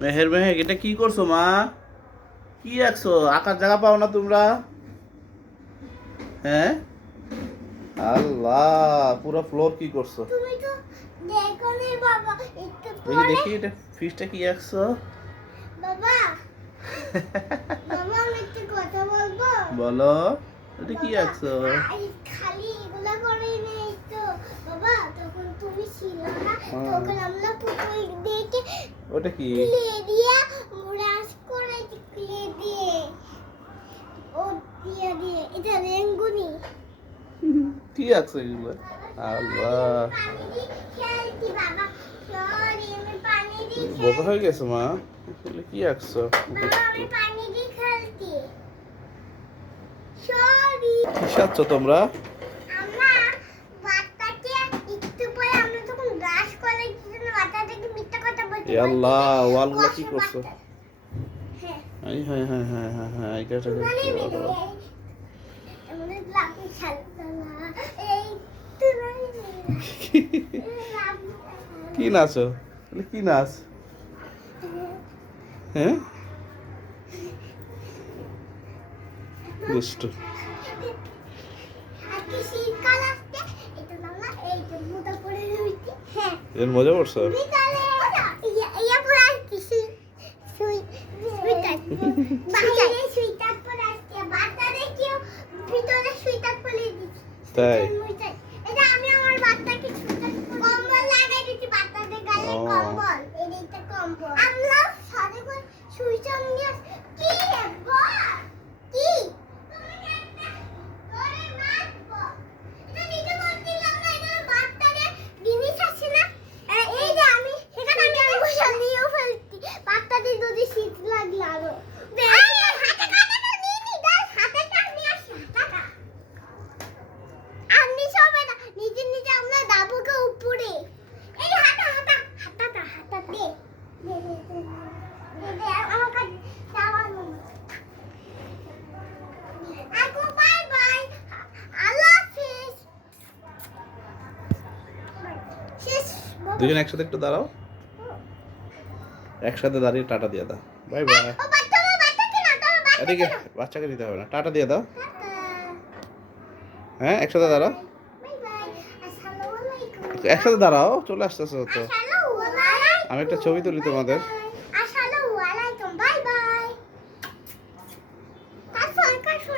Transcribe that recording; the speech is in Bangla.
মেহের মেহেক এটা কি করছো মা? কি আঁকছো? আঁকার জায়গা পাও না তোমরা? হ্যাঁ, আল্লাহ, পুরো ফ্লোর কি করছো? তুমি তো দেখো নি বাবা, একটু দেখি পরে দেখি এটা ফিশটা কি আঁকছো? বাবা, বাবা আমি একটু কথা বলবো। বলো, এটা কি বাবা, আঁকছো? খালি এগুলা করে নেই তো বাবা, তখন তুমি ছিল না, হ্যাঁ। তখন আমরা পুতুল দেখে ওটা কি? ক্লে দিয়ে ব্রাশ করে ক্লে দিয়ে ও দিয়ে দিয়ে এটা রেঙ্গুনি কি আঁকছো এগুলো? আল্লাহ, পানি দিয়ে খেলছি বাবা, সরি আমি পানি দিয়ে বোকা হয়ে গেছে মা। এগুলো কি আঁকছো? বাবা আমি পানি দিয়ে খেলছি, সরি। কি সাজছো তোমরা? আমরা বাচ্চাকে একটু পরে আমরা তখন ব্রাশ করে দিয়েছিলাম, বাচ্চাটাকে মিথ্যা কথা বলতে এ আল্লাহ, ওয়ালগুলো কি কষ্ট করছো? বাচ্চা। হ্যাঁ হ্যাঁ হ্যাঁ হ্যাঁ হ্যাঁ হ্যাঁ হ্যাঁ, এটা মানে আমাদের লাফি খেলনা এই কি নাচো? এগুলো কি নাচ? হ্যাঁ, দুষ্ট। আজকে শীতকাল আসছে, এটা না এই যে মোটা পরে রয়েছে। হ্যাঁ এর মজা করছো? বিকালে ইয়া পরে আসছি সুইটার, বাইরে সুইটার পরে আসছে, বাচ্চাদের কেউ ভিতরে সুইটার পরে দিচ্ছি। তাই? এটা আমি আমার বাচ্চাকে কম্বল লাগাই দিচ্ছি, বাচ্চাদের গায়ে ও। কম্বল, এইটা কম্বল। আমরা সাথে করে সুইটার নিয়ে কি বল কি তুমি একটা ধরে মারবো, এটা নিতে বলছিলাম না, এটা বাচ্চাদের জিনিস আছে না, এই যে আমি এখানে আমি বসে নিয়েও ফেলছি, বাচ্চাদের যদি শীত লাগলে আরো হাতে কাটাটা নিয়ে নি, দেখ হাতে কাট নিয়ে আসি টাকা আর নিশাবে না, নিজে নিজে আমরা দাবুকে উপরে এই যে হাতা হাতা হাতাটা হাতা দে দে আমার কাছে যাওয়ার মনে আকু বাই বাই, আল্লাহ হাফেজ শেষ বাবা। দুজন একসাথে একটু দাঁড়াও, একসাথে দাঁড়িয়ে টাটা দিয়ে দাও। Bye bye. ও বাচ্চা আমার বাচ্চাকে না তোর বাচ্চা এদিকে বাচ্চাকে দিতে হবে না, টাটা দিয়ে দাও। হ্যাঁ, একসাথে দাঁড়াও, বাই বাই, আসসালামু আলাইকুম, একসাথে দাঁড়াও, চলে আসতেছো তো। আসসালামু আলাইকুম। আমি একটা ছবি তুলি তোমাদের।